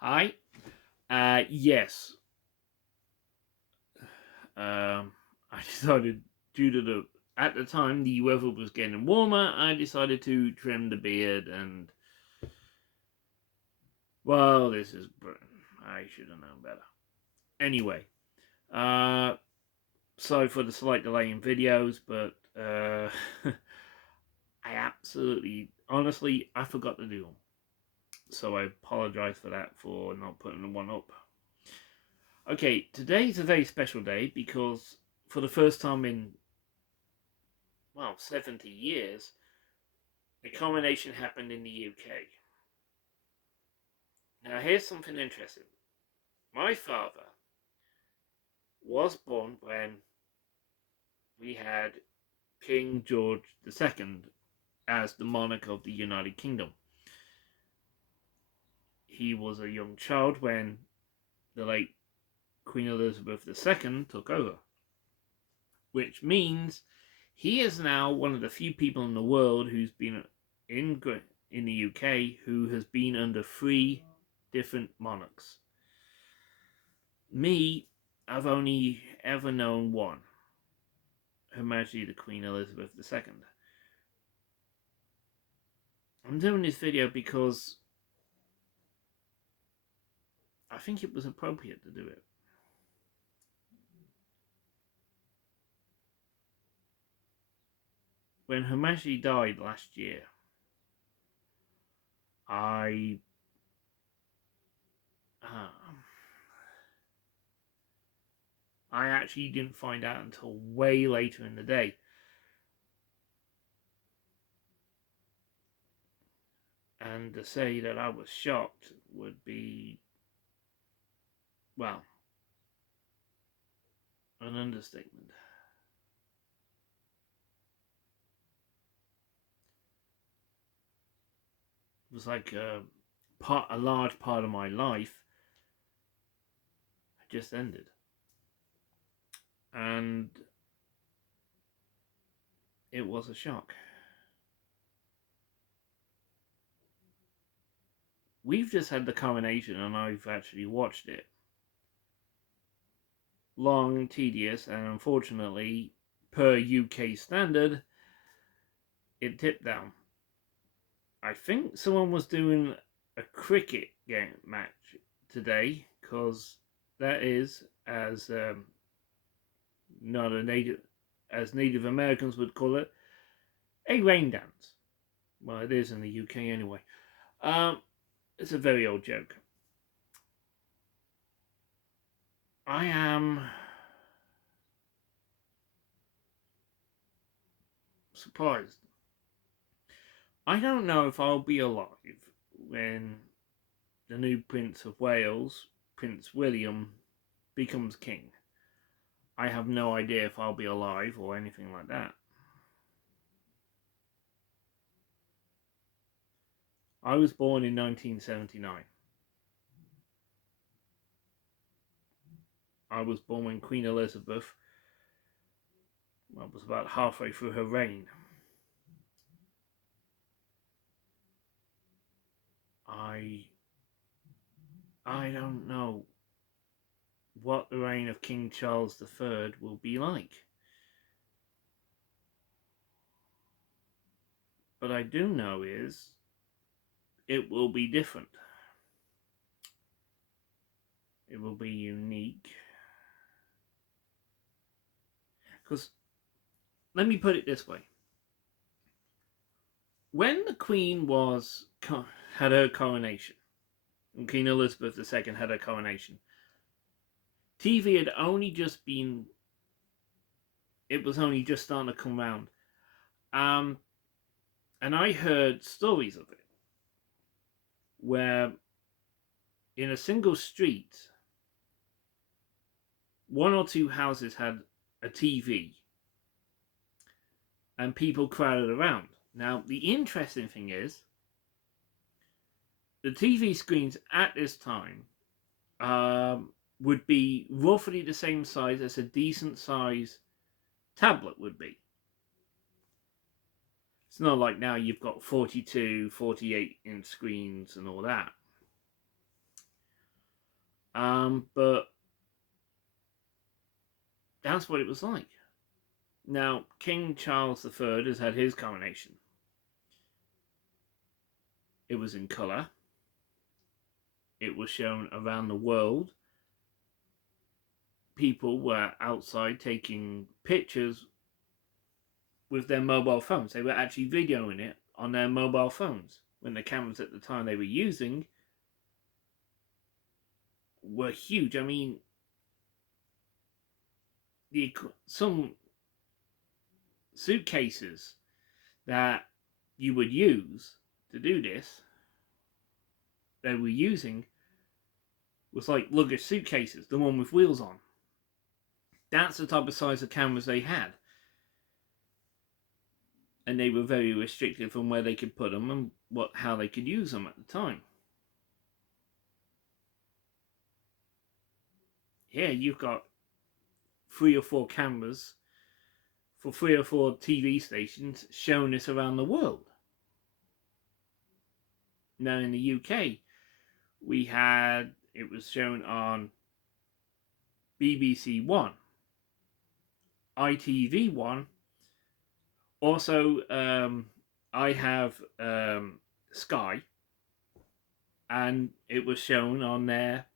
Hi. Yes. I decided due to at the time the weather was getting warmer, I decided to trim the beard and well, I should have known better. Anyway, uh, sorry for the slight delay in videos, but I honestly, I forgot to do them. So I apologize for that, for not putting one up. Okay, today's a very special day because for the first time in, well, 70 years, the coronation happened in the UK. Now, here's something interesting. My father was born when we had King George II as the monarch of the United Kingdom. He was a young child when the late Queen Elizabeth II took over, which means he is now one of the few people in the world who's been in in the UK who has been under three different monarchs. Me, I've only ever known one, Her Majesty the Queen Elizabeth II. I'm doing this video because I think it was appropriate to do it. When Her Majesty died last year, I uh, I actually didn't find out until way later in the day. And to say that I was shocked would be, well, an understatement. It was like a large part of my life had just ended. And it was a shock. We've just had the coronation and I've actually watched it. Long, tedious, and unfortunately, per UK standard, it tipped down. I think someone was doing a cricket game match today, because that is, not a native, as Native Americans would call it, a rain dance. Well, it is in the UK anyway. Um, it's a very old joke. I am surprised. I don't know if I'll be alive when the new Prince of Wales, Prince William, becomes king. I have no idea if I'll be alive or anything like that. I was born in 1979. I was born when Queen Elizabeth was about halfway through her reign. I I don't know what the reign of King Charles III will be like. But I do know is it will be different. It will be unique. Because let me put it this way. When the Queen had her coronation, and Queen Elizabeth II had her coronation, TV had only just been, it was only just starting to come around. Um, and I heard stories of it where in a single street, one or two houses had a TV and people crowded around. Now, the interesting thing is, the TV screens at this time would be roughly the same size as a decent size tablet would be. It's not like now you've got 42, 48 inch screens and all that. But that's what it was like. Now, King Charles III has had his coronation. It was in colour. It was shown around the world. People were outside taking pictures with their mobile phones. They were actually videoing it on their mobile phones when the cameras at the time they were using were huge. I mean, some suitcases that you would use to do this, they were using, was like luggage suitcases, the one with wheels on. That's the type of size of cameras they had. And they were very restrictive on where they could put them and how they could use them at the time. Here you've got 3 or 4 cameras for 3 or 4 TV stations showing this around the world. Now in the UK, it was shown on BBC One, ITV One. Also, I have Sky, and it was shown on their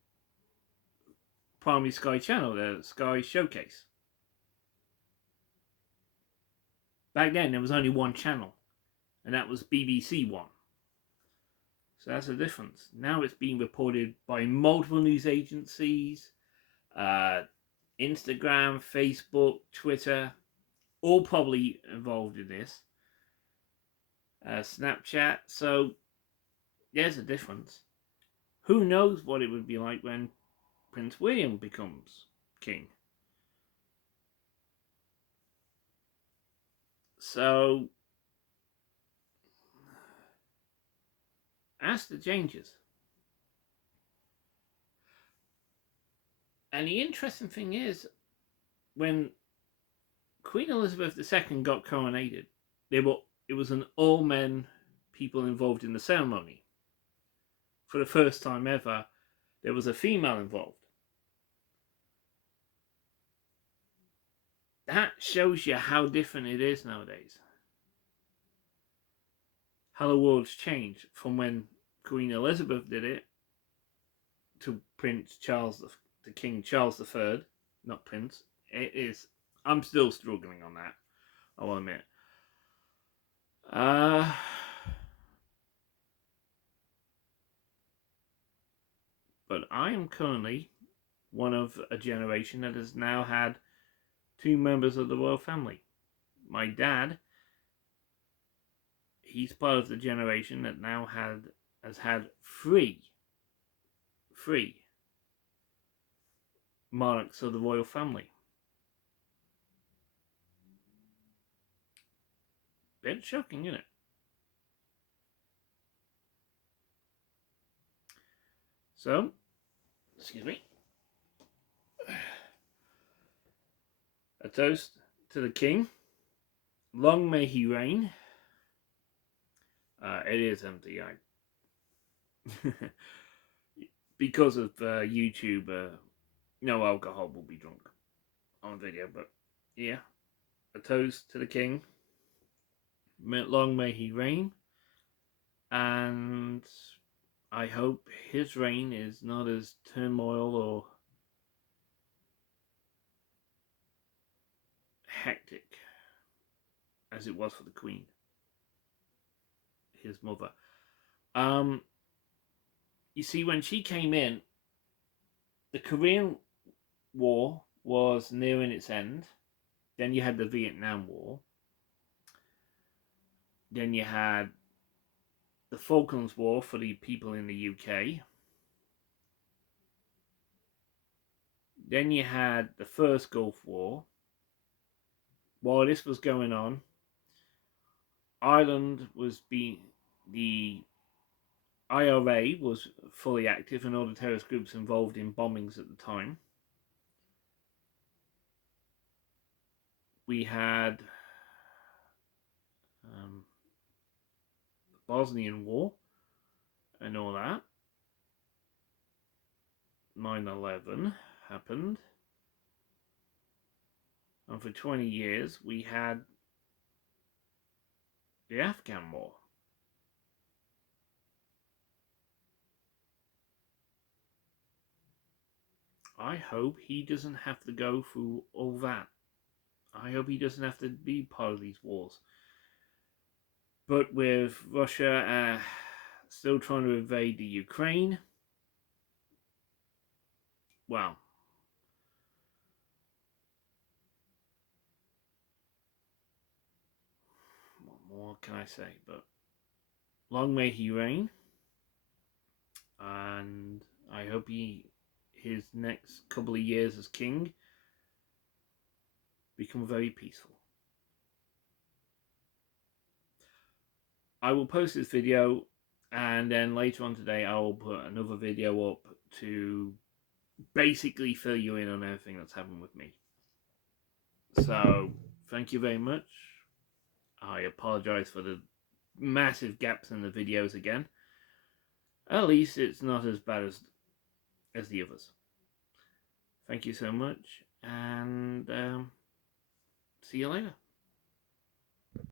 primary Sky channel, the Sky Showcase. Back then, there was only one channel, and that was BBC One. So that's the difference. Now it's being reported by multiple news agencies, Instagram, Facebook, Twitter, all probably involved in this. Snapchat. So there's a difference. Who knows what it would be like when Prince William becomes king? So as the changes. And the interesting thing is, when Queen Elizabeth II got coronated, it was an all men people involved in the ceremony. For the first time ever, there was a female involved. That shows you how different it is nowadays. How the world's changed from when Queen Elizabeth did it to Prince Charles, to King Charles III, not Prince. It is. I'm still struggling on that, I'll admit. But I am currently one of a generation that has now had 2 members of the royal family. My dad, he's part of the generation that now has had 3 monarchs of the royal family. Bit shocking, isn't it? So, excuse me. A toast to the king. Long may he reign. It is empty. Because of YouTube, no alcohol will be drunk on video. But yeah, a toast to the king. Long may he reign. And I hope his reign is not as turmoil or hectic as it was for the Queen, his mother. You see, when she came in, the Korean War was nearing its end. Then you had the Vietnam War. Then you had the Falklands War for the people in the UK. Then you had the First Gulf War. While this was going on, Ireland was the IRA was fully active and all the terrorist groups involved in bombings at the time. We had the Bosnian War and all that. 9/11 happened, and for 20 years we had the Afghan War. I hope he doesn't have to go through all that. I hope he doesn't have to be part of these wars. But with Russia still trying to invade the Ukraine, well, what more can I say? But long may he reign, and I hope his next couple of years as king become very peaceful. I will post this video, and then later on today I will put another video up to basically fill you in on everything that's happened with me. So thank you very much. I apologize for the massive gaps in the videos again. At least it's not as bad as the others. Thank you so much, and see you later.